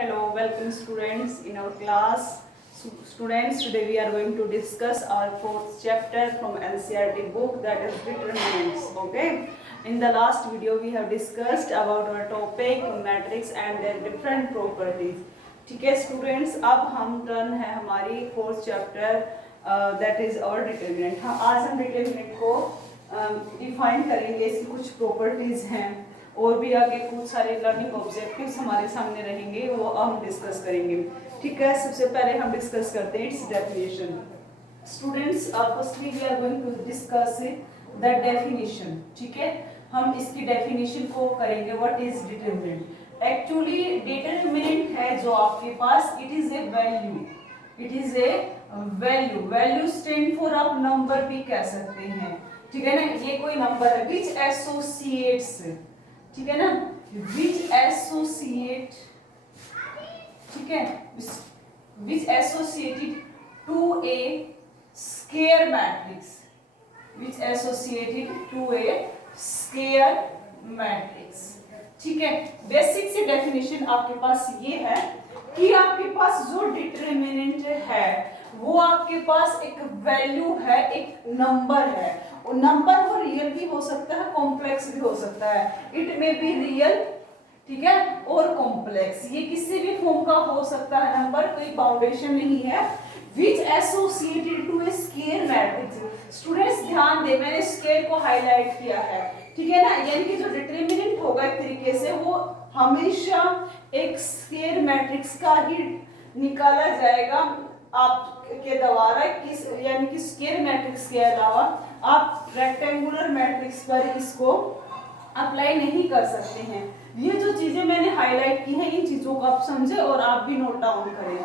Hello, welcome students in our class. Students, today we are going to discuss our fourth chapter from NCERT book, that is determinants. Okay. In the last video we have discussed about our topic matrix and their different properties. ठीक है students, अब हम turn है हमारी fourth chapter that is और determinant. हाँ, आज हम डिटरमिनेंट को डिफाइन करेंगे, इसकी कुछ प्रॉपर्टीज हैं और भी आगे कुछ सारे लर्निंग ऑब्जेक्टिव्स हमारे सामने रहेंगे, वो हम डिस्कस करेंगे. ठीक है, सबसे पहले हम डिस्कस करते हैं its definition. Students, firstly we are going to discuss the definition. ठीक है, हम इसकी डेफिनेशन को करेंगे. What is determinant? Actually determinant है जो आपके पास, it is a value. It is a value. Value stand for आप नंबर भी कह सकते हैं. ठीक है ना, ये कोई नंबर है विच एसोसिएट्स. ठीक है ना, विच एसोसिएट. ठीक है, which associated to a square matrix. Which associated to a square matrix. ठीक है, बेसिक सी डेफिनेशन आपके पास ये है कि आपके पास जो डिटरमिनेंट है वो आपके पास एक वैल्यू है, एक नंबर है. और नंबर वो रियल भी हो सकता है, कॉम्प्लेक्स भी हो सकता है. इट मे बी रियल, ठीक है, और कॉम्प्लेक्स. ये किसी भी फॉर्म का हो सकता है नंबर, कोई बाउंडेशन नहीं है. Which associated to a square matrix. Students ध्यान दें, मैंने स्क्वायर को हाईलाइट किया है. ठीक है ना, यानी कि जो डिटरमिनेंट होगा एक तरीके से वो हमेशा एक स्क्वायर मैट्रिक्स का ही निकाला जाएगा आपके द्वारा. किस यानी कि स्क्वायर मैट्रिक्स के अलावा आप रेक्टेंगुलर मैट्रिक्स पर इसको अप्लाई नहीं कर सकते हैं. ये जो चीजें मैंने हाईलाइट की हैं, इन चीजों को आप समझे और आप भी नोट डाउन करें.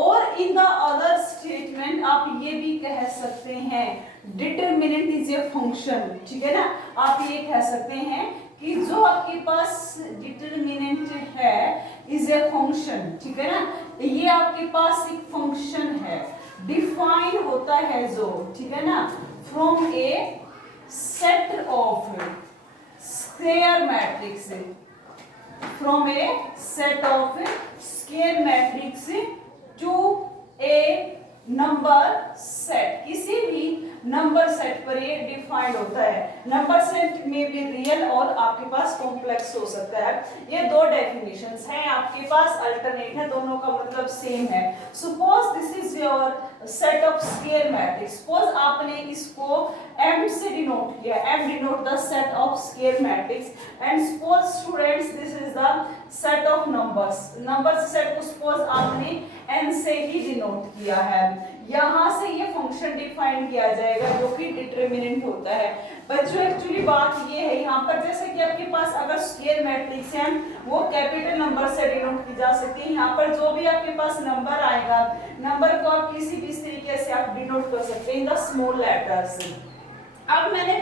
और इन द अदर स्टेटमेंट आप ये भी कह सकते हैं डिटरमिनेंट इज ए फंक्शन. ठीक है ना, आप ये कह सकते हैं कि जो आपके पास डिटरमिनेंट है इज ए फंक्शन. ठीक है ना, ये आपके पास एक फंक्शन है, डिफाइन होता है जो, ठीक है ना, from a set of square matrix. From a set of square matrix to a number set. किसी भी नंबर सेट पर ये डिफाइंड होता है. नंबर सेट में भी रियल और आपके पास कॉम्प्लेक्स हो सकता है. ये दो डेफिनेशंस हैं आपके पास, अल्टरनेट है, दोनों का मतलब सेम है. Suppose this is your set of square matrix. Suppose आपने इसको m से डिनोट किया. m denote the set of square matrix. And suppose students this is the set of numbers. Numbers set को सपोज आपने n से ही denote किया है. यहां से ये फंक्शन डिफाइन किया जाएगा जो कि डिटरमिनेंट होता है. बच्चों एक्चुअली बात ये है यहाँ पर, जैसे कि आपके पास अगर स्क्वायर मैट्रिक्स है वो कैपिटल नंबर से डिनोट की जा सकती है. यहाँ पर जो भी आपके पास नंबर आएगा, नंबर को आप किसी भी तरीके से आप डिनोट कर सकते हैं इन द स्मॉल लेटर्स. अब मैंने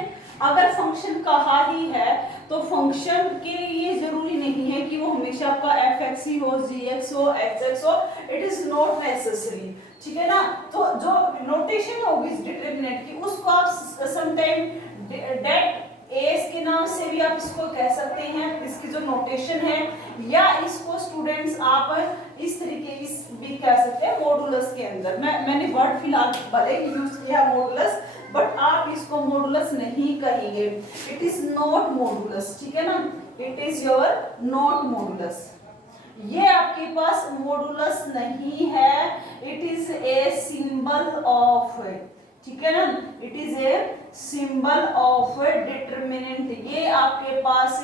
अगर फंक्शन कहा ही है तो फंक्शन के लिए ये जरूरी नहीं है कि वो हमेशा आपका fx ही हो, gx हो, hx हो. It is not necessary. ठीक है ना, तो जो नोटेशन होगी इस डिटरमिनेंट की उसको आप समटाइम डेट एस के नाम से भी आप इसको कह सकते हैं, इसकी जो नोटेशन है. या इसको स्टूडेंट्स आप इस तरीके इस भी कह सकते हैं मॉडुलस के अंदर. मैंने वर्ड फिलहाल भले यूज किया मॉडुलस, बट आप इसको मॉडुलस नहीं कहेंगे. It is not modulus. ठीक है ना, it is your not modulus. ये आपके पास मॉडुलस नहीं है. It is a symbol of, ठीक है ना, it is a symbol of determinant. ये आपके पास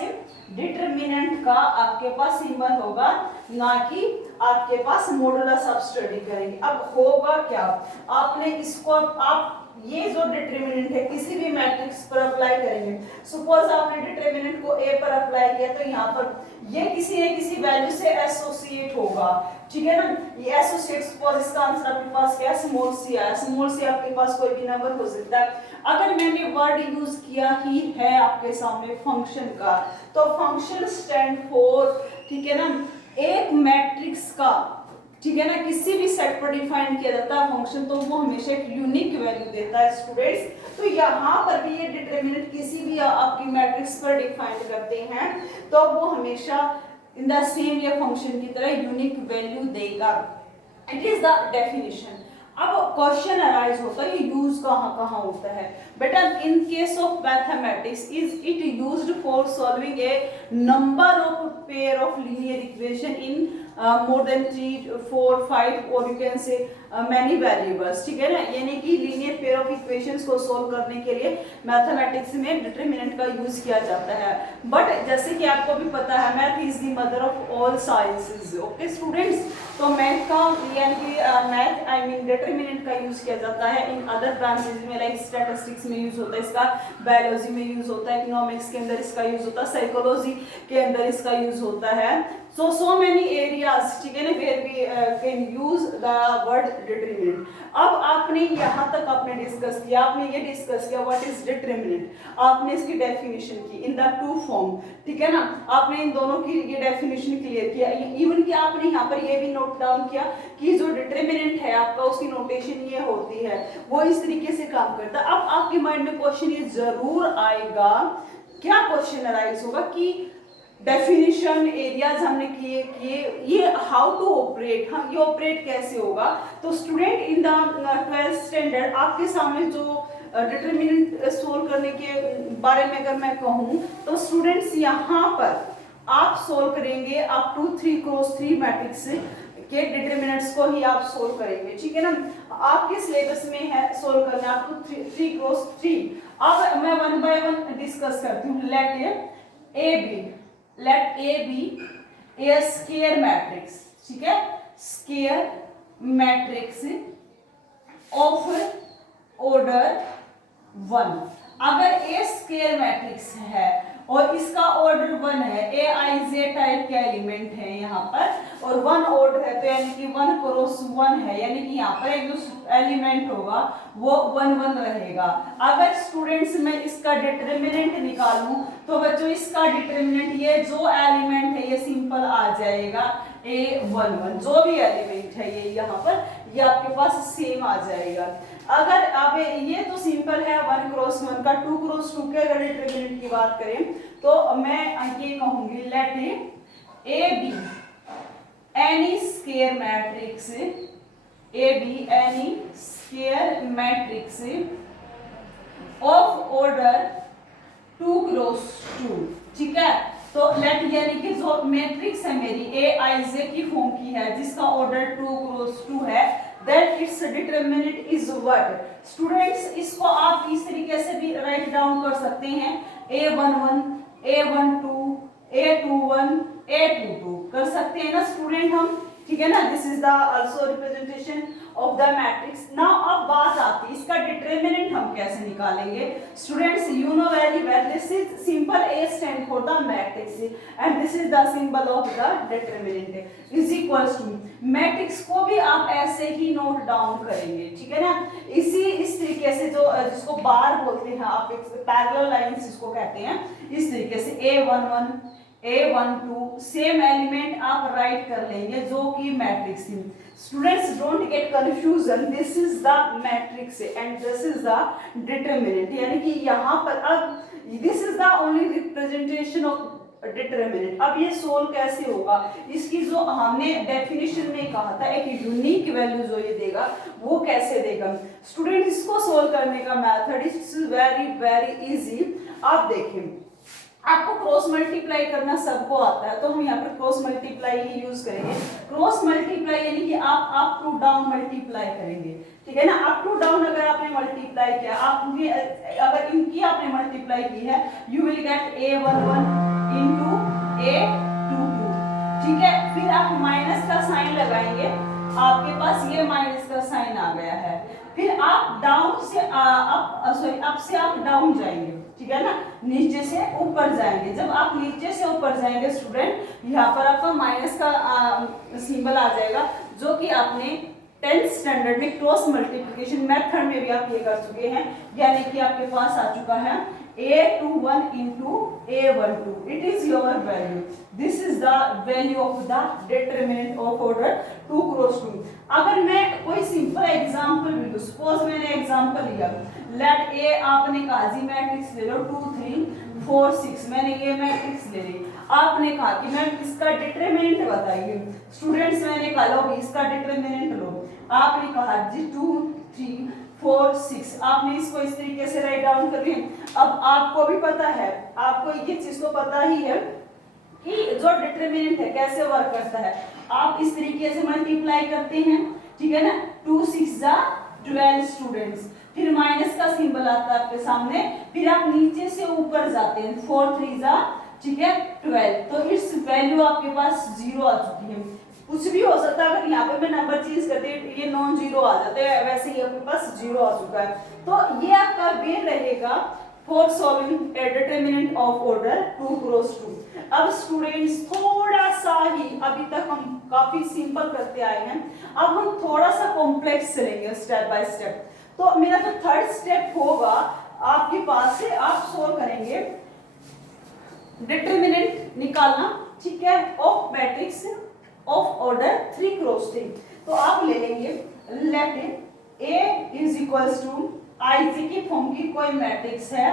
डिटरमिनेंट का आपके पास सिंबल होगा, ना कि आपके पास मॉडुलस. आप स्टडी करेंगे. अब होगा क्या, आपने इसको आप ये जो डिटरमिनेंट है किसी भी मैट्रिक्स पर अप्लाई करेंगे. सपोज आपने डिटरमिनेंट को ए पर अप्लाई किया तो यहाँ पर ये किसी न किसी वैल्यू से एसोसिएट होगा. ठीक है ना, ये एसोसिएट. सपोज इसका आंसर आपके पास क्या है, स्मॉल सी आया. स्मॉल सी आपके पास कोई भी नंबर हो सकता है. अगर मैंने वर्ड यूज किया ही है आपके सामने फंक्शन का, तो फंक्शन स्टैंड फॉर, ठीक है ना, एक मैट्रिक्स का, ठीक है ना, किसी भी सेट पर डिफाइन किया जाता है फंक्शन, तो वो हमेशा एक यूनिक वैल्यू देता है स्टूडेंट्स. तो यहाँ पर भी ये डिटरमिनेंट किसी भी आपकी मैट्रिक्स पर डिफाइन करते हैं तो वो हमेशा इन द सेम ये फंक्शन की तरह यूनिक वैल्यू देगा। It is the definition. अब क्वेश्चन अराइज होता है ये यूज कहाँ कहाँ होता है बेटा। In case of mathematics is it used for solving A number of pair of linear equation in more than 3, 4, 5 और you can say many variables, ठीक है ना। यानी कि लीनियर पेयर ऑफ इक्वेशंस को सोल्व करने के लिए मैथमेटिक्स में डिटरमिनेंट का यूज किया जाता है। बट जैसे कि आपको भी पता है math is the mother of all sciences. Okay students, तो मैथ का यानी कि मैथ आई मीन डिटरमिनेंट का यूज किया जाता है इन अदर ब्रांचेस में, लाइक स्टैटिस्टिक्स में यूज होता है इसका, बायोलॉजी में यूज होता है, इकोनॉमिक्स के अंदर इसका यूज होता है, साइकोलॉजी के अंदर इसका यूज होता है। so many areas, ठीक है ना, where we can use the word determinant। अब आपने यहाँ तक आपने डिस्कस किया, आपने ये डिस्कस किया व्हाट इज डिटरमिनेंट, आपने इसकी डेफिनेशन की इन द टू फॉर्म, ठीक है ना। आपने इन दोनों की ये डेफिनेशन क्लियर किया। इवन कि आपने यहाँ पर ये भी नोट डाउन किया कि जो डिटरमिनेंट है आपका उसकी नोटेशन ये होती है, वो इस तरीके से काम करता है। अब आपके माइंड में क्वेश्चन ये जरूर आएगा, क्या क्वेश्चन अराइज होगा कि डेफिनेशन एरियाज हमने किए ये हाउ टू ऑपरेट, हाँ ये ऑपरेट कैसे होगा। तो student in the 12th standard आपके सामने जो डिटरमिनेंट सोल्व करने के बारे में अगर मैं कहूँ तो स्टूडेंट्स यहाँ पर आप सोल्व करेंगे अप टू 3x3 मैट्रिक्स के डिटरमिनेंट्स को ही आप सोल्व करेंगे, ठीक है ना। आपके सिलेबस में है सोल्व करना अप टू 3x3। अब मैं वन बाय वन डिस्कस करती हूँ। let A be a square matrix, ठीक है, square matrix of order 1। अगर A square matrix है और इसका ऑर्डर 1 है, ए आई जे टाइप के एलिमेंट है यहाँ पर, और 1 ऑर्डर है तो यानी कि 1 क्रॉस 1 है, यानी कि यहाँ पर एक जो एलिमेंट होगा वो 1 1 रहेगा। अगर स्टूडेंट्स मैं इसका डिटरमिनेंट निकालूं तो बच्चों इसका डिटरमिनेंट ये जो एलिमेंट है ये सिंपल आ जाएगा A11, जो भी एलिमेंट है ये यहाँ पर ये आपके पास सेम आ जाएगा। अगर आप ये तो सिंपल है 1 क्रॉस 1 का, 2 क्रॉस 2 के अगर डिटरमिनेंट की बात करें तो मैं ये कहूंगी let A be any square matrix, A be any square matrix of order 2 cross 2, ठीक है। तो लेट यानी कि जो मैट्रिक्स है मेरी ए आई जे की फॉर्म की है जिसका ऑर्डर 2 क्रॉस 2 है, that its determinant is what। Students इसको आप इस तरीके से भी राइट डाउन कर सकते हैं, A11, A12, A21, A22 कर सकते हैं ना स्टूडेंट हम, ठीक है ना। This is the also representation of the matrix. Now अब बात आती है इसका डिटरमिनेंट हम कैसे निकालेंगे। Students you know very well this is simple, A stand for the matrix and this is the symbol of the determinant is equals to, matrix को भी आप ऐसे ही नोट डाउन करेंगे, ठीक है ना। इस तरीके से जो जिसको बार बोलते हैं आप, पैरेलल लाइंस जिसको कहते हैं, इस तरीके से A11 A12 सेम एलिमेंट आप राइट कर लेंगे जो कि मैट्रिक्स थी। Students don't get confusion, this is the matrix and this is the determinant, यानी कि यहाँ पर अब this is the only representation of determinant. अब ये सोल्व कैसे होगा, इसकी जो हमने डेफिनेशन में कहा था एक यूनिक वैल्यू जो ये देगा वो कैसे देगा। स्टूडेंट इसको सोल्व करने का method is very very easy. आप देखें आपको क्रॉस मल्टीप्लाई करना सबको आता है, तो हम यहाँ पर क्रॉस मल्टीप्लाई ही यूज करेंगे। क्रॉस मल्टीप्लाई यानी कि आप अप टू डाउन मल्टीप्लाई करेंगे, ठीक है ना। अप टू डाउन अगर आपने मल्टीप्लाई किया, आपने अगर इनकी आपने मल्टीप्लाई की है, you will get A11 into A22, ठीक है। फिर आप माइनस का साइन लगाएंगे, आपके पास ये माइनस का साइन आ गया है। फिर आप डाउन से अप से आप डाउन जाएंगे, ठीक है ना, नीचे से ऊपर जाएंगे। जब आप नीचे से ऊपर जाएंगे स्टूडेंट, यहाँ पर आपका माइनस का सिंबल आ जाएगा, जो कि आपने 10th स्टैंडर्ड में क्रॉस मल्टीप्लिकेशन मेथड में भी आप ये कर चुके हैं, यानी कि आपके पास आ चुका है A21 into A12, it is your value, this is the value of the determinant of order 2 cross 2। अगर मैं कोई सिंपल एग्जांपल भी लूं, सपोज मैंने एग्जांपल लिया, लेट A आपने कहा जी मैट्रिक्स ले लो 2 3 4 6, मैंने ये मैट्रिक्स ले ली। आपने कहा कि मैम इसका डिटरमिनेंट बताइए, स्टूडेंट्स मैंने कहा लो इसका डिटरमिनेंट लो, आपने कहा जी 2 3 4 6, आपने इसको इस तरीके से राइट डाउन कर लिया। अब आपको भी पता है, आपको ये चीज तो पता ही है कि जो डिटरमिनेंट है कैसे वर्क करता है, आप इस तरीके से मल्टीप्लाई करते हैं, ठीक है ना, 2 6 जा 12 स्टूडेंट्स, फिर माइनस का सिंबल आता है आपके सामने, फिर आप नीचे से ऊपर जाते हैं, 4 3 जा, ठीक है 12, तो इस वैल्यू आपके पास 0 आ चुकी है। कुछ भी हो सकता है, अगर यहाँ पे मैं नंबर चेंज करती ये नॉन जीरो आ जाते हैं, वैसे ही आपके पास 0 आ चुका है। तो ये आपका वे रहेगा for solving A determinant of order 2 cross 2। अब स्टूडेंट्स थोड़ा सा ही, अभी तक हम काफी सिंपल करते आए हैं, अब हम थोड़ा सा कॉम्प्लेक्स चलेंगे स्टेप बाय स्टेप। तो मेरा जो थर्ड स्टेप होगा आपके पास से, आप सोल्व करेंगे डिटरमिनेंट निकालना, ठीक है, of matrix of order 3 cross 3। तो आप ले लेंगे, let A is equals to I J की फॉर्म की कोई मैट्रिक्स है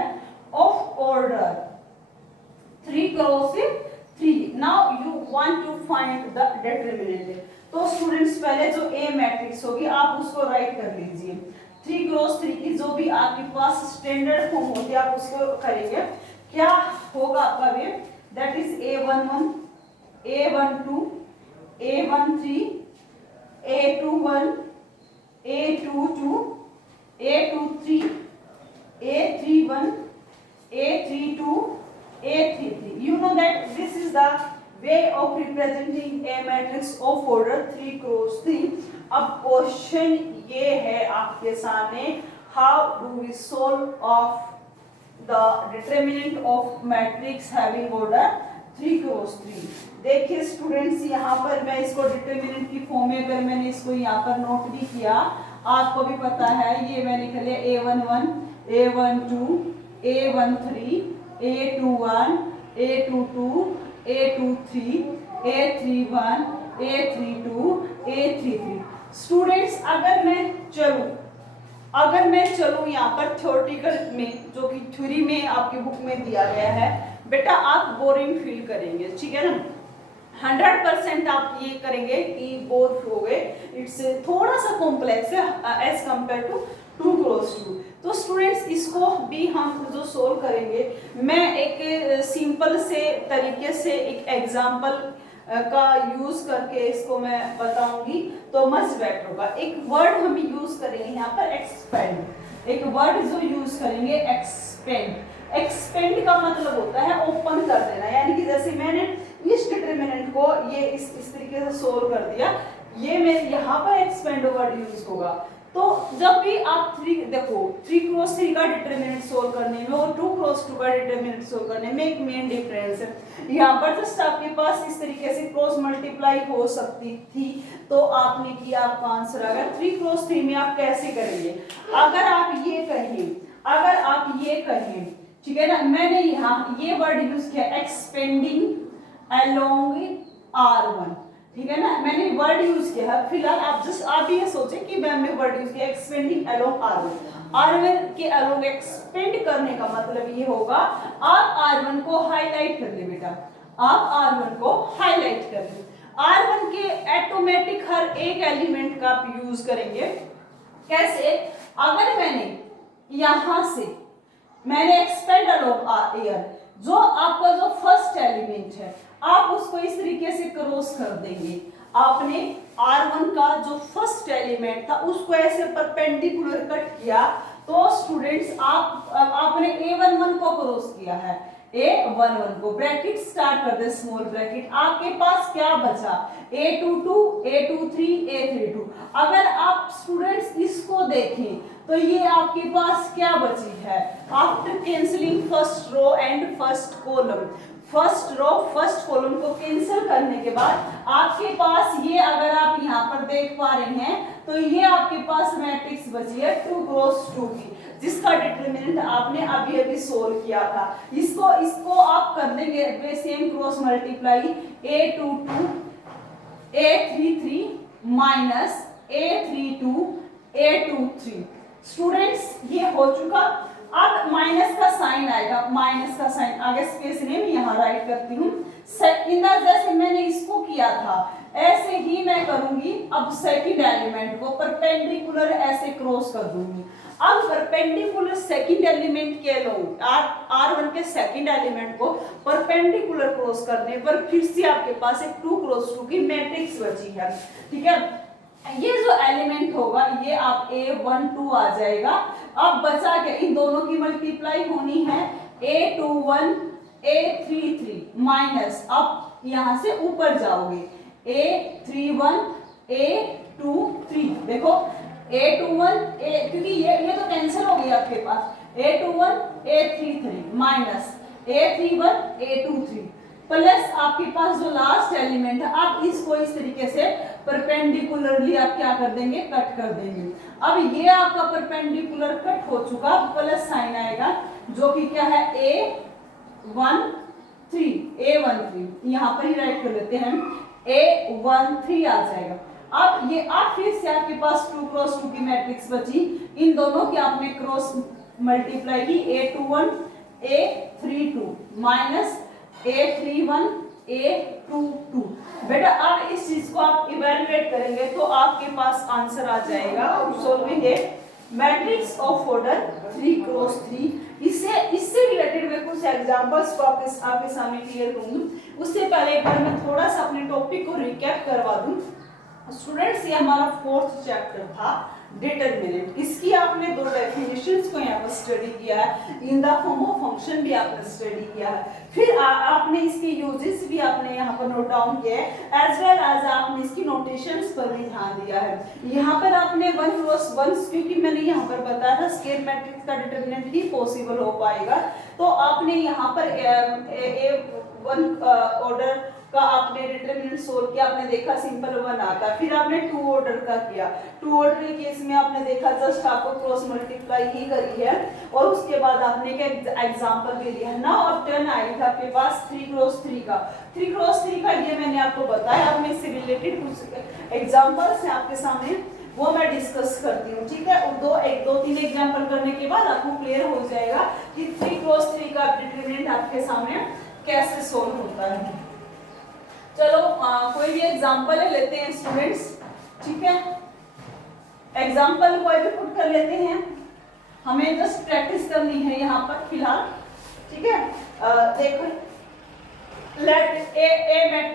of order 3 cross 3। Now you want to find the determinant. तो स्टूडेंट्स पहले जो ए मैट्रिक्स होगी आप उसको राइट कर लीजिए, 3 क्रॉस 3 की जो भी आपके पास स्टैंडर्ड फॉर्म होती है आप उसको करेंगे। क्या होगा आपका way, that is A11 A12 A13 A21 A22 A23 A31 A32 A33। You know that this is the way of representing a matrix of order 3 cross 3। अब क्वेश्चन ये है आपके सामने, how do we solve of the determinant of matrix having order 3 cross 3। देखिए students, यहाँ पर मैं इसको डिटरमिनेंट की फॉर्म में अगर मैंने इसको यहाँ पर नोट भी किया, आपको भी पता है ये मैंने कर लिया A11 A12 A13 A21 A22 A23 A31 A32 A33। Students अगर मैं चलूं यहाँ पर थ्योरेटिकल में, जो कि थ्योरी में आपकी बुक में दिया गया है, बेटा आप बोरिंग फील करेंगे, ठीक है ना, 100% आप ये करेंगे कि बोर हो गए, इट्स थोड़ा सा कॉम्प्लेक्स है एज कंपेयर टू 2 क्रॉस 2। तो स्टूडेंट्स इसको भी हम जो सोल्व करेंगे, मैं एक सिंपल से तरीके से एक एग्जांपल का यूज करके इसको मैं बताऊंगी तो मच बेटर होगा। एक वर्ड हम यूज करेंगे यहाँ पर एक्सपेंड, एक वर्ड जो यूज करेंगे एक्सपेंड। एक्सपेंड का मतलब होता है ओपन कर देना, यानी कि जैसे मैंने इस डिटरमिनेंट को ये इस तरीके से सोल्व कर दिया, ये मैं यहाँ पर एक्सपेंड वर्ड यूज होगा। तो जब भी आप 3 क्रॉस 3 का डिटरमिनेंट सोल्व करने में और 2 क्रॉस 2 का डिटरमिनेंट सोल्व करने में एक मेन डिफरेंस है। यहाँ पर जस्ट आपके पास इस तरीके से क्रॉस मल्टीप्लाई हो सकती थी, तो आपने किया, आपका आंसर आ गया। 3 क्रॉस 3 में आप कैसे करेंगे, अगर आप ये कहिए, ठीक है ना, मैंने यहाँ ये वर्ड यूज किया एक्सपेंडिंग अलोंग R1, ठीक है ना, मैंने वर्ड यूज किया है। फिलहाल आप ये सोचे कि मैंने वर्ड यूज किया एक्सपेंडिंग अलोंग R1 के अलोंग एक्सपेंड करने का मतलब ये होगा आप R1 को हाईलाइट कर ले बेटा, आप R1 को हाईलाइट कर ले। R1 के ऑटोमेटिक हर एक एलिमेंट का आप यूज करेंगे। कैसे, अगर मैंने एक्सपेंड अलोंग एयर, जो आपका जो फर्स्ट एलिमेंट है आप उसको इस तरीके से क्रॉस कर देंगे। आपने R1 का जो फर्स्ट एलिमेंट था उसको ऐसे परपेंडिकुलर कट किया, तो स्टूडेंट्स आपने A11 को क्रॉस किया है, A11 को ब्रैकेट स्टार्ट कर दे, स्मॉल ब्रैकेट, आपके पास क्या बचा, A22 A23 A32। अगर आप स्टूडेंट्स इसको देखें तो ये आपके पास क्या बची है, after cancelling first row and first column, first row first column को कैंसिल करने के बाद आपके पास ये, अगर आप यहाँ पर देख पा रहे हैं तो ये आपके पास मैट्रिक्स बची है 2 क्रॉस 2 की, जिसका डिटरमिनेंट आपने अभी सोल्व किया था। इसको आप कर देंगे same cross multiply, A22 A33 minus A32 A23। Students ये हो चुका। अब माइनस का साइन आएगा, माइनस का साइन आगे स्पेस नहीं, मैं यहाँ राइट करती हूँ, जैसे मैंने इसको किया था ऐसे ही मैं करूंगी। अब सेकंड एलिमेंट को परपेंडिकुलर ऐसे क्रॉस कर दूंगी। अब परपेंडिकुलर सेकंड एलिमेंट के लो R1 के सेकंड एलिमेंट को परपेंडिकुलर क्रॉस करने पर फिर से आपके पास एक 2 क्रॉस 2 की मैट्रिक्स बची है। ठीक है, ये जो एलिमेंट होगा ये आप A12 आ जाएगा। अब बचा के इन दोनों की मल्टीप्लाई होनी है A21 A33 माइनस, अब यहां से ऊपर जाओगे A31 A23, देखो A21 क्योंकि ये तो कैंसिल हो गया आपके पास, A21 A33 minus A31 A23 plus आपके पास जो लास्ट एलिमेंट है, आप इसको इस तरीके से परपेंडिकुलरली आप क्या कर देंगे, कट कर देंगे। अब ये आपका परपेंडिकुलर कट हो चुका, प्लस साइन आएगा जो कि क्या है A13 यहाँ पर ही राइट कर लेते हैं, A13 आ जाएगा। अब ये आप फिर से आपके पास 2 क्रॉस 2 की मैट्रिक्स बची, इन दोनों की आपने क्रॉस मल्टीप्लाई की A21 A32 minus A31 A22। बेटा अब इस चीज को आप इवैल्यूएट करेंगे तो आपके पास आंसर आ जाएगा। Solving A matrix of order 3 cross 3। इससे रिलेटेड मैं कुछ एग्जांपल्स को आपके सामने क्लियर करूंगी। उससे पहले एक बार मैं थोड़ा सा अपने टॉपिक को रिकैप करवा दूं। स्टूडेंट्स, ये हमारा 4th चैप्टर था डिटरमिनेंट। इसकी आपने 2 डेफिनेशंस को यहाँ पर स्टडी किया है, in the form of function भी आपने स्टडी किया है, फिर आपने इसके यूजेस भी आपने यहाँ पर नोट डाउन किया है, एज वेल एज आपने इसकी नोटेशंस पर भी ध्यान दिया है। यहाँ पर आपने 1 क्रॉस 1, क्योंकि मैंने यहाँ पर बताया था स्केल मैट्रिक्स का डिटरमिनेंट ही पॉसिबल हो पाएगा, तो आपने यहाँ पर A1 ऑर्डर का आपने डिटरमिनेंट सोल्व किया, आपने देखा सिंपल 1 आता, फिर आपने 2 ऑर्डर का किया। 2 ऑर्डर के केस में आपने देखा जस्ट आपको क्रॉस मल्टीप्लाई ही करी है, और उसके बाद आपने क्या एग्जांपल भी लिया है ना। और 10 आई था आपके पास 3 क्रॉस 3 का। 3 क्रॉस 3 का ये मैंने आपको बताया। अब मैं इससे रिलेटेड कुछ एग्जांपल्स हैं आपके सामने, वो मैं डिस्कस करती हूँ। ठीक है, और 2-3 एग्जांपल करने के बाद आपको क्लियर हो जाएगा कि 3 क्रॉस 3 का डिटरमिनेंट आपके सामने कैसे सोल्व होता है। चलो कोई भी एग्जांपल लेते हैं स्टूडेंट्स। ठीक है, एग्जांपल कोई भी पुट कर लेते हैं, हमें जस्ट प्रैक्टिस करनी है यहाँ पर फिलहाल। ठीक है, देखो लेट ए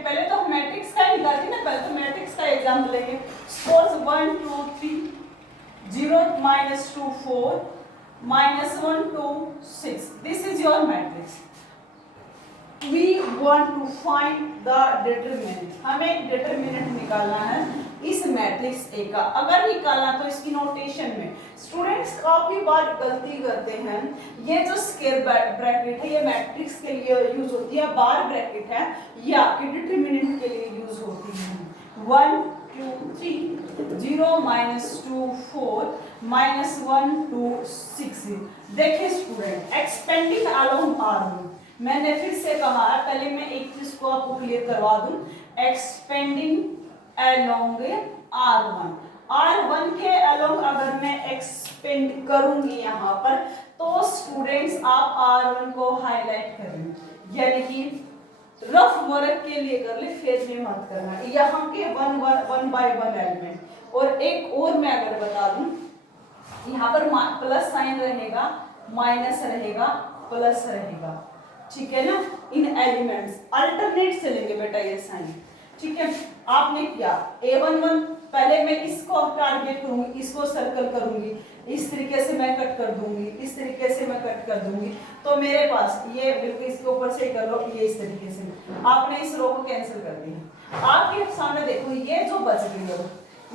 पहले तो हम मैट्रिक्स का ही निकालते हैं ना, पहले तो मैट्रिक्स का एग्जांपल लेंगे। Suppose 1 2 3 0 -2 4 -1 2 6, this is your matrix. We want to find the determinant, हमें डिटरमिनेंट निकालना है इस मैट्रिक्स ए का। अगर निकालना तो इसकी नोटेशन में स्टूडेंट्स काफी बार गलती करते हैं। ये जो स्क्वायर ब्रैकेट है ये मैट्रिक्स के लिए यूज होती है, बार ब्रैकेट है ये आपके डिटरमिनेंट के लिए यूज होती है। 1 2 3 0 -2 4 -1 2 6। देखिए स्टूडेंट, एक्सपेंडिंग अलोंग R1, मैंने फिर से कहा है, पहले मैं एक चीज को आपको क्लियर करवा दूं, एक्सपेंडिंग अलोंग R1 के अलोंग अगर मैं एक्सपेंड करूंगी यहाँ पर, तो स्टूडेंट्स आप R1 को हाईलाइट करें, यानी कि रफ वर्क के लिए कर ले, फेज में मत करना। यहाँ के 1 by 1 एलिमेंट। और एक और मैं अगर बता दूं, यहाँ पर प्लस साइन रहेगा, माइनस रहेगा, प्लस रहेगा। ठीक है ना, इन एलिमेंट्स अल्टरनेट से लेंगे बेटा ये साइन। ठीक है, आपने किया A11, पहले मैं इसको टारगेट करूंगी, इसको सर्कल करूंगी, इस तरीके से मैं कट कर दूंगी, इस तरीके से मैं कट कर दूंगी, तो मेरे पास ये बिल्कुल इसके ऊपर से कर लो, ये इस तरीके से आपने इस रो को कैंसिल कर दिया। आपके सामने देखो ये जो बच गई है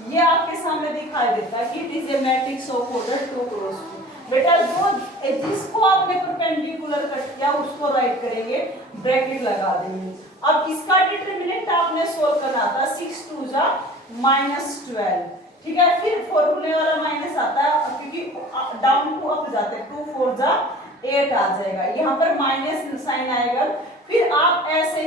ये आपके सामने दिखाई देता है कि it is A matrix of order 2 cross 2। बेटा जो जिसको आपने परपेंडिकुलर कट किया उसको राइट करेंगे, ब्रैकेट लगा देंगे। अब इसका डिटरमिनेंट आपने सोल्व करना था, 6 2 जा -12। ठीक है, फिर फॉर्मूले वाला माइनस आता है क्योंकि डाउन टू अप जाते हैं, 2 4 जा 8 आ जाएगा, यहाँ पर माइनस साइन आएगा। फिर आप ऐसे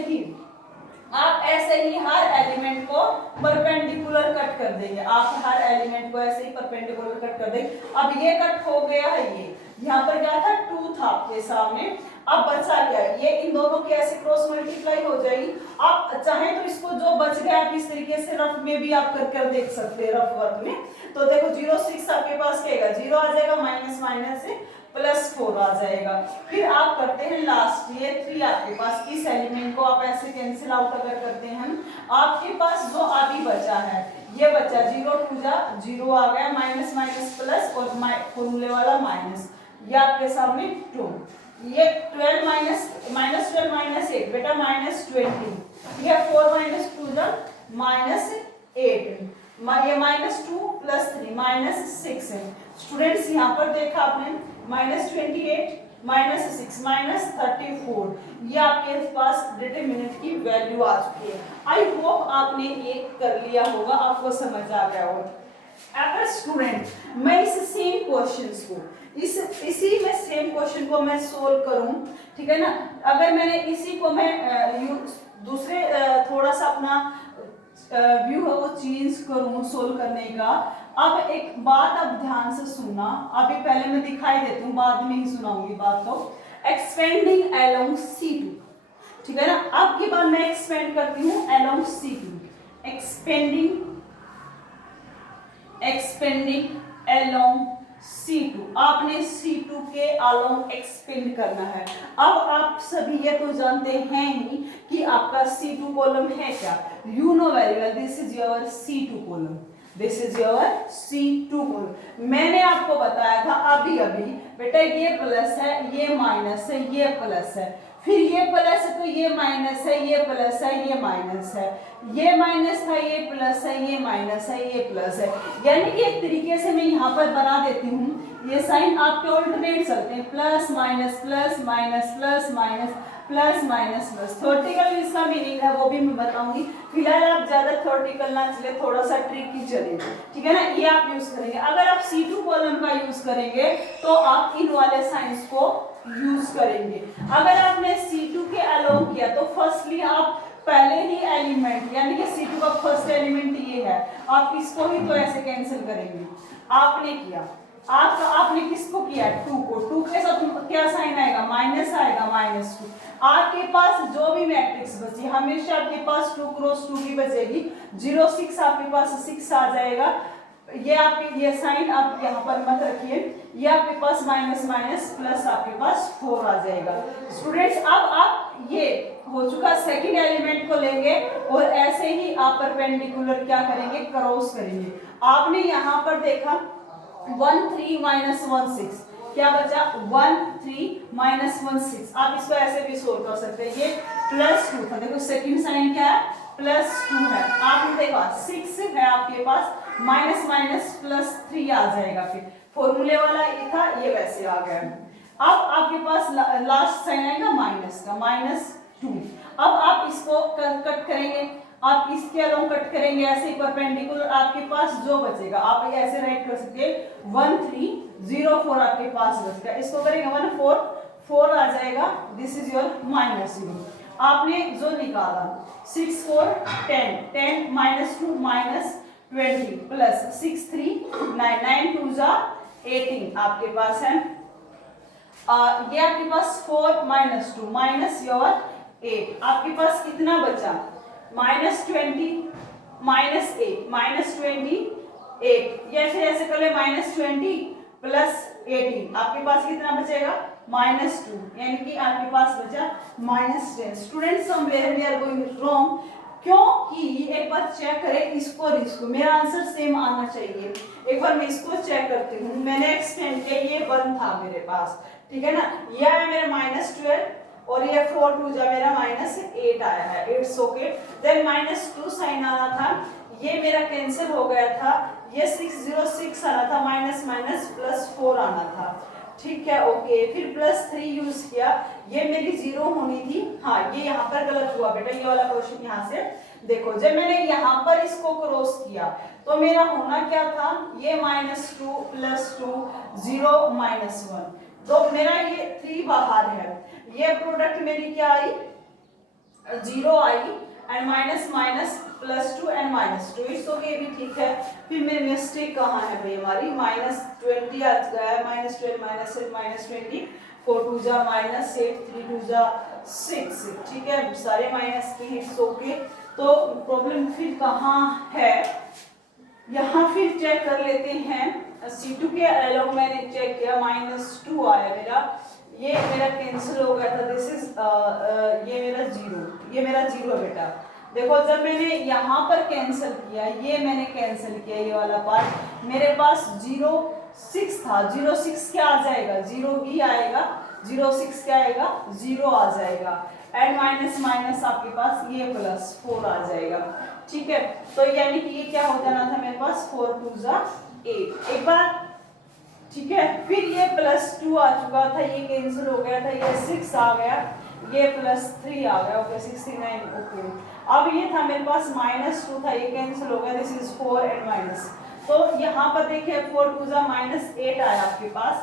ही हर एलिमेंट को परपेंडिकुलर कट कर देंगे, आप हर एलिमेंट को ऐसे ही परपेंडिकुलर कट कर देंगे। अब ये कट हो गया है, ये यहाँ पर क्या था 2 था आपके सामने, अब बचा क्या, ये इन दोनों के ऐसे क्रॉस मल्टीप्लाई हो जाएगी। आप चाहें तो इसको जो बच गया आप इस तरीके से रफ में भी आप कर देख सकते हैं, रफ वर्क में। तो देखो 0 6 आपके पास क्या आएगा, 0 आ जाएगा, माइनस माइनस से +4 आ जाएगा। फिर आप करते हैं लास्ट, ये 3 आपके पास, इस एलिमेंट को आप ऐसे कैंसिल आउट अगर करते हैं, आपके पास जो अभी बचा है ये बचा 0 2 जा 0 आ गया, माइनस माइनस प्लस और फॉर्मूले वाला माइनस, ये आपके सामने 2, ये 12 -12 -8 बेटा -20, ये 4 - 2 जा -8, ये -2 + 3 -6 है। स्टूडेंट्स यहाँ पर देखा आपने -28 -6 -34, ये आपके पास डिटरमिनेंट की वैल्यू आ चुकी है। आई होप आपने ये कर लिया होगा, आपको समझ आ गया होगा। अगर स्टूडेंट मैं इस सेम क्वेश्चंस को इसी में सेम क्वेश्चन को मैं सोल्व करूं, ठीक है ना, अगर मैंने इसी को मैं दूसरे थोड़ा सा अपना व्यू है वो चेंज करूं सोल्व करने का। अब एक बात आप ध्यान से सुनना, अभी पहले मैं दिखाई देती हूँ, बाद में ही सुनाऊंगी बात को। एक्सपेंडिंग अलोंग C2, ठीक है ना, अब की बार मैं एक्सपेंड करती हूँ along C2, expanding along C2, आपने C2 के अलोंग एक्सपेंड करना है। अब आप सभी ये तो जानते हैं ही कि आपका C2 कॉलम है क्या, you know very well, this is your C2 column, this is your C2 column. मैंने आपको बताया था अभी अभी बेटा, ये प्लस है, ये माइनस है, ये प्लस है, फिर ये प्लस है तो ये माइनस है, ये प्लस है, ये माइनस है, ये माइनस था, ये प्लस है, ये माइनस है, ये प्लस है। यानी कि एक तरीके से मैं यहाँ पर बना देती हूँ, ये साइन आपके ऑल्टरनेट चलते हैं, plus minus plus minus plus minus plus minus plus. Theoretical इसका मीनिंग है वो भी मैं बताऊंगी, फिलहाल आप ज्यादा थ्योरेटिकल ना चले, थोड़ा सा ट्रिकी चले, ठीक है ना, ये आप यूज करेंगे। अगर आप C2 कॉलम का यूज करेंगे तो आप इन वाले साइंस को यूज करेंगे। अगर आपने C2 के अलोंग किया तो फर्स्टली आप पहले ही एलिमेंट यानी कि C2 का फर्स्ट एलिमेंट ये है, आप इसको ही तो ऐसे कैंसिल करेंगे। आपने किया, आपने किसको किया, 2 को, 2 के साथ क्या साइन आएगा, माइनस आएगा, -2। आपके पास जो भी मैट्रिक्स बची हमेशा आपके पास 2 क्रॉस 2 की बचेगी, 0 6 आपके पास 6 आ जाएगा। ये आपके ये साइन आप यहाँ पर मत रखिए, ये आपके पास माइनस माइनस प्लस आपके पास 4 आ जाएगा। स्टूडेंट्स अब आप ये हो चुका, सेकंड एलिमेंट को लेंगे और ऐसे ही आप परपेंडिकुलर क्या करेंगे, क्रॉस करेंगे। आपने यहाँ पर देखा 1 3 -1 6, क्या बचा 1 3 -1 6। आप इसको ऐसे भी सोल्व कर सकते हैं, ये +2 था, देखो सेकंड साइन क्या है, +2 है। आपने देखा 6 है आपके पास, माइनस माइनस +3 आ जाएगा, फिर फॉर्मूले वाला ये था, ये वैसे आ गया। अब आपके पास लास्ट साइन आएगा माइनस का, -2। अब आप इसको कट करेंगे, आप इसके अलोंग कट करेंगे, ऐसे ही परपेंडिकुलर आपके पास जो बचेगा आप ये ऐसे राइट कर सकते हैं, 1 3 0 4 आपके पास बचेगा, इसको करेंगे 1 4 4 आ जाएगा, दिस इज योर -0। आपने जो निकाला 6 4 10 10 -2 -20 प्लस 6 3 9 9 2 जा 18 आपके पास है। ये आपके पास 4 -2 माइनस योर 8, आपके पास कितना बचा, -20 -8 -28, या फिर ऐसे कर ले -20 प्लस 18, आपके पास कितना बचेगा, -2, यानी कि आपके पास बचा -10। Students somewhere we are going wrong, क्योंकि एक बार चेक करें इसको और इसको, मेरा आंसर सेम आना चाहिए। एक बार मैं इसको चेक करती हूँ, मैंने एक्सटेंड किया, ये 1 था मेरे पास, ठीक है ना, यह है मेरा -12 और ये 4 2 जा मेरा -8 आया है, इट्स ओके। देन -2 साइन आना था, ये मेरा कैंसिल हो गया था, ये 606 आना था, माइनस माइनस +4 आना था, ठीक है ओके। फिर +3 यूज किया, ये मेरी 0 होनी थी, हाँ ये यहाँ पर गलत हुआ बेटा, ये वाला क्वेश्चन यहाँ से देखो, जब मैंने यहाँ पर इसको क्रॉस किया तो मेरा होना क्या था, ये -2 +2 0 -1, तो मेरा ये 3 बाहर है, ये प्रोडक्ट मेरी क्या आई, 0 आई, and minus minus +2 and -2, it's okay, भी ठीक है। फिर मेरी मिस्टेक कहाँ है भाई, हमारी -20 आ गया, -12 -8 -20, 4 टू जा -8, 3 टू जा 6, ठीक है, सारे माइनस के हिट्स ओके। तो प्रॉब्लम फिर कहाँ है, यहाँ फिर चेक कर लेते हैं। C2 के अलाउ मैंने चेक किया -2 आया मेरा, ये मेरा कैंसिल हो गया था, दिस इज ये मेरा 0, ये मेरा 0 है बेटा। देखो जब मैंने यहाँ पर कैंसिल किया, ये मैंने कैंसिल किया, ये वाला पार्ट मेरे पास 0 6 था, 0 6 क्या आ जाएगा, 0 ही आएगा, 0 6 क्या आएगा, 0 आ जाएगा, एंड माइनस माइनस आपके पास ये +4 आ जाएगा, ठीक है। तो यानी कि ये क्या हो जाना था मेरे पास 4 टू जा 8 एक बार, ठीक है। फिर ये +2 आ चुका था, ये कैंसिल हो गया था, ये 6 आ गया, ये +3 आ गया, ओके 69 ओके। अब ये था मेरे पास -2 था, ये कैंसिल हो गया, दिस इज 4 एंड माइनस। तो यहाँ पर देखिए 4 टू जा -8 आया आपके पास,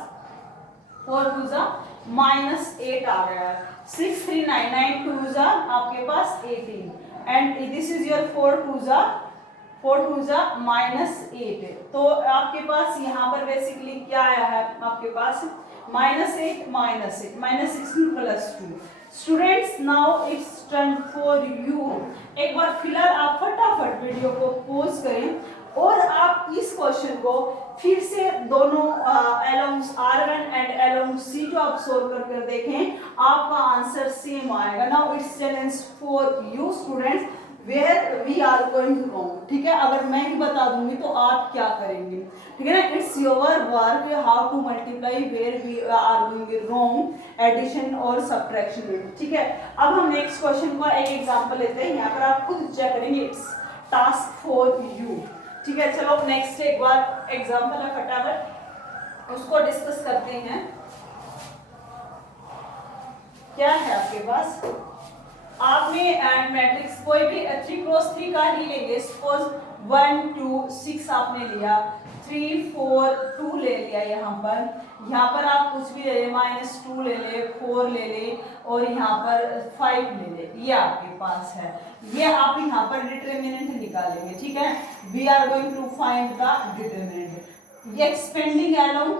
4 टू जा -8 आ गया, 6 3 9 9 टू जा आपके पास 18 एंड दिस इज योर 4 टू जा -8। तो आपके पास यहाँ पर बेसिकली क्या आया है, आपके पास -8 -16 +2। Students now it's turn for you. एक बार फिलहाल आप फटाफट वीडियो को पॉज करें और आप इस क्वेश्चन को फिर से दोनों along R1 and along C2 आप सोल्व कर देखें, आपका आंसर सेम आएगा। Now it's challenge for you students where we are going wrong, ठीक है। अगर मैं ही बता दूंगी तो आप क्या करेंगे, ठीक है ना। It's your work how to multiply where we are going wrong, addition और सब्ट्रैक्शन में, ठीक है। अब हम नेक्स्ट क्वेश्चन का एक एग्जांपल लेते हैं, यहाँ पर आप खुद चेक करेंगे, इट्स टास्क फॉर यू, ठीक है। चलो नेक्स्ट एक बार एग्जांपल है, फटाफट उसको डिस्कस करते हैं। क्या है आपके पास, आपने मैट्रिक्स कोई भी 3 क्रॉस 3 का ही लेंगे, सपोज 1 2 6 आपने लिया, 3 4 2 ले लिया, यहाँ पर आप कुछ भी ले ले, -2 ले ले, 4 ले ले और यहाँ पर 5 ले ले, ये आपके पास है। ये आप यहाँ पर डिटरमिनेंट निकालेंगे, ठीक है। We are going to find the determinant. ये एक्सपेंडिंग अलोंग,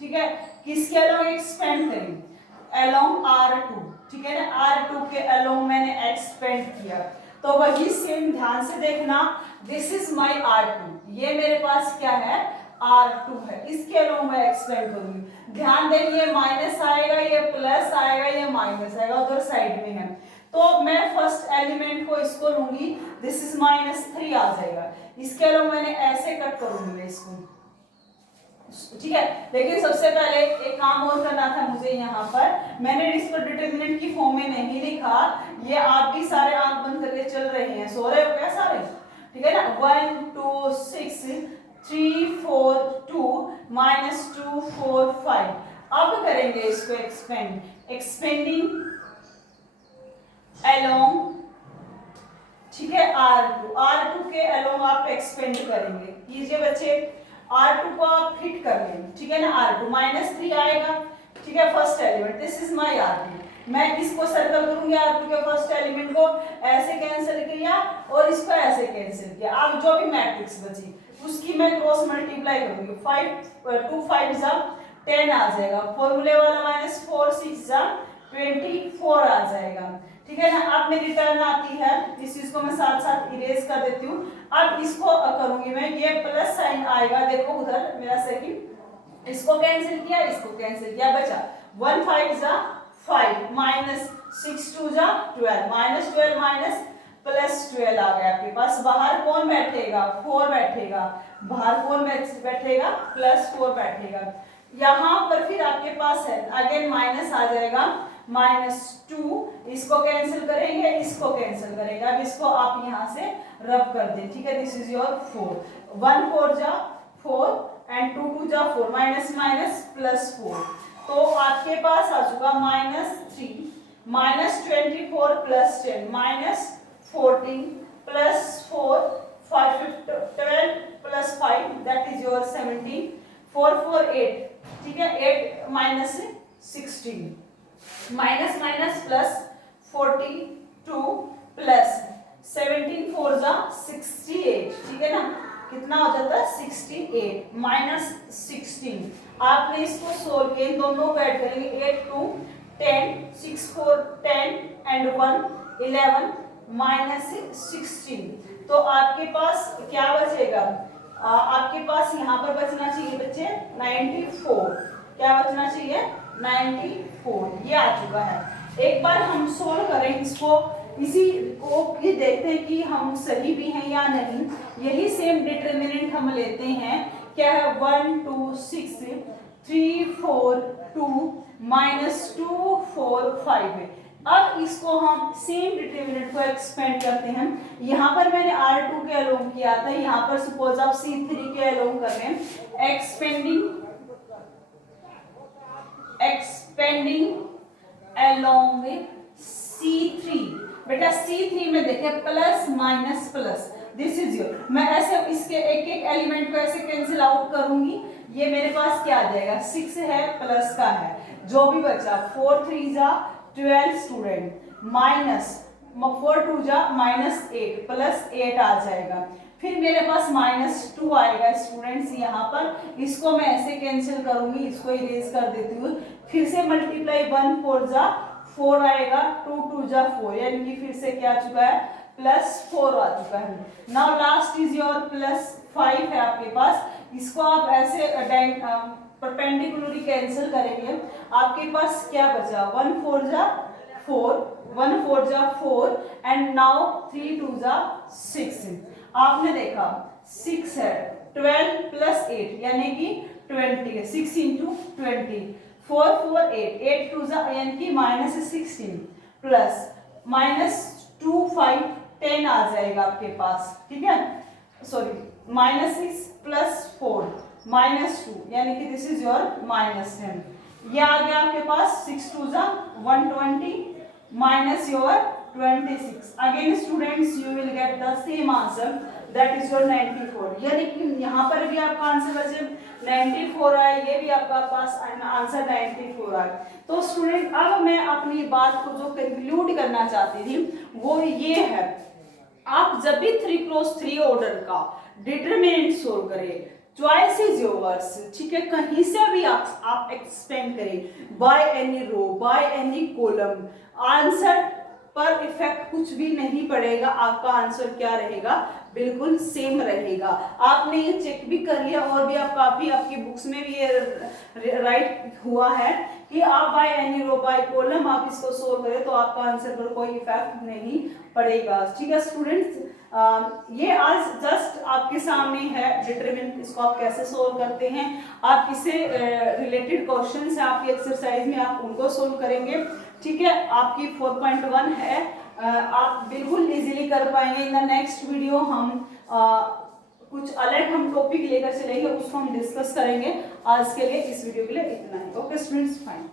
ठीक है, किसके अलोंग एक्सपेंड करेंगे, अलोंग R2, ठीक है ना, R2 के अलोंग मैंने एक्सपेंड किया। तो वही सेम ध्यान से देखना, दिस इज माय R2, ये मेरे पास क्या है, R2 है, इसके अलोंग मैं एक्सपेंड करूंगी। ध्यान दें ये माइनस आएगा, ये प्लस आएगा, ये माइनस आएगा, उधर साइड में है। तो मैं फर्स्ट एलिमेंट को इसको लूंगी, दिस इज -3 आ जाएगा, इसके अलोंग मैंने ऐसे कट करूंगी इसको, ठीक है। लेकिन सबसे पहले एक काम और करना था मुझे, यहाँ पर मैंने इसको डिटरमिनेंट की फॉर्म में नहीं लिखा, ये आप भी सारे आंख बंद करके चल रहे हैं, सो रहे हो क्या सारे, ठीक है ना। 1 2 6 3 4 2 -2 4 5। अब करेंगे इसको एक्सपेंडिंग अलोंग, ठीक है, R2 के अलोंग आप एक्सपेंड करेंगे, कीजिए बच्चे। R2 को आप फिट कर लेंगे, ठीक है ना, R2 -3 आएगा, ठीक है, first element, this is my R2। मैं इसको सर्कल करूंगी, R2 के फर्स्ट एलिमेंट को ऐसे कैंसिल किया और इसको ऐसे कैंसिल किया। अब जो भी मैट्रिक्स बची उसकी मैं क्रॉस मल्टीप्लाई करूंगी, 5 2 5 जा 10 आ जाएगा, फॉर्मूले वाला -4 6 जा 24 आ जाएगा, ठीक है ना। अब मेरी टर्न आती है, इस चीज को मैं साथ साथ इरेज कर देती हूँ। अब इसको करूंगी मैं, ये प्लस साइन आएगा, देखो उधर मेरा सेकंड, इसको कैंसिल किया, इसको कैंसिल किया, बचा 1 5 जा 5 -6 2 जा 12 -12 +12 आ गया आपके पास। बाहर कौन बैठेगा, 4 बैठेगा, बाहर कौन बैठेगा, +4 बैठेगा। यहाँ पर फिर आपके पास है अगेन माइनस आ जाएगा, -2, इसको कैंसिल करेंगे, इसको कैंसिल करेंगे। अब इसको आप यहाँ से रब कर दें, ठीक है, दिस इज योर 4 1 4 जा 4 एंड 2 2 जा 4 -4। तो आपके पास आ चुका -3 -24 + 10 -14 + 4 5 12 + 5 दैट इज योर 17 4 4 8, ठीक है, 8 -16 माइनस माइनस प्लस 42 प्लस 17 4 जा 68, ठीक है ना। कितना हो जाता है 68 माइनस 16। आपने इसको सोल्व किया, इन दोनों को ऐड करेंगे, 8 2 10 6 4 10 एंड 1 11 माइनस 16। तो आपके पास क्या बचेगा, आपके पास यहाँ पर बचना चाहिए बच्चे 94। क्या बचना चाहिए 94, ये आ चुका है। एक बार हम सोल्व करें इसको, इसी को भी देखते हैं कि हम सही भी हैं या नहीं। यही सेम डिटरमिनेंट हम लेते हैं, क्या है 1 2 6 3 4 2 माइनस 2 4 5 है। अब इसको हम सेम डिटरमिनेंट को एक्सपेंड करते हैं। यहाँ पर मैंने R2 के अलोंग किया था, यहाँ पर सपोज आप C3 के अलोंग कर रहे हैं। एक्सपेंडिंग अलोंग C3, बेटा C3 में देखे plus minus plus, this is your, मैं ऐसे इसके एक एक एलिमेंट को ऐसे कैंसिल आउट करूंगी, ये मेरे पास क्या आ जाएगा 6 है प्लस का है, जो भी बचा 4 3 जा 12 स्टूडेंट माइनस 4 2 जा माइनस 8 प्लस 8 आ जाएगा। फिर मेरे पास -2 आएगा स्टूडेंट्स यहाँ पर, इसको मैं ऐसे कैंसिल करूंगी, इसको इरेज कर देती हूँ। फिर से मल्टीप्लाई 1 4 जा 4 आएगा, 2 2 जा 4, यानी कि फिर से क्या आ चुका है +4 आ चुका है। नाउ लास्ट इज योर +5 है आपके पास, इसको आप ऐसे परपेंडिकुलरली कैंसिल करेंगे, आपके पास क्या बचा 1 4 जा 4 1 4 जा 4 एंड नाउ 3 2 जा 6। आपने देखा 6 है, 12 + 8 यानी कि 20 है, 6 × 20 4 4 8 8 2 जा यानी कि -16 प्लस -2 5 10 आ जाएगा आपके पास, ठीक है, सॉरी -6 + 4 -2 यानी कि दिस इज योर -10। ये आ गया आपके पास 6 2 जा 120 minus your 26। Again students you will get the same answer, that is your 94। यानी कि यहाँ पर भी आपका आंसर बचे 94 आए, ये भी आपका पास आंसर 94 आए। तो स्टूडेंट अब मैं अपनी बात को जो कंक्लूड करना चाहती थी वो ये है, आप जब भी 3 × 3 ऑर्डर का डिटरमिनेंट सोल्व करें, चॉइस इज योर्स, ठीक है, कहीं से भी आप एक्सपेंड करें, by any row by any column, answer पर इफेक्ट कुछ भी नहीं पड़ेगा, आपका आंसर क्या रहेगा बिल्कुल सेम रहेगा। आपने ये चेक भी कर लिया और भी आप काफी आपकी बुक्स में भी ये राइट हुआ है कि आप by any row by column आप इसको सोल्व करें तो आपका आंसर पर कोई इफेक्ट नहीं पड़ेगा, ठीक है स्टूडेंट्स। ये आज जस्ट आपके सामने है डिटरमिनेंट, इसको आप कैसे सोल्व करते हैं, आप इससे रिलेटेड क्वेश्चंस है आपकी एक्सरसाइज में, आप उनको सोल्व करेंगे, ठीक है। आपकी 4.1 है, आप बिल्कुल इजीली कर पाएंगे। इन द नेक्स्ट वीडियो हम कुछ अलग हम टॉपिक लेकर चलेंगे, उसको हम डिस्कस करेंगे। आज के लिए इस वीडियो के लिए इतना ही। Okay students, fine.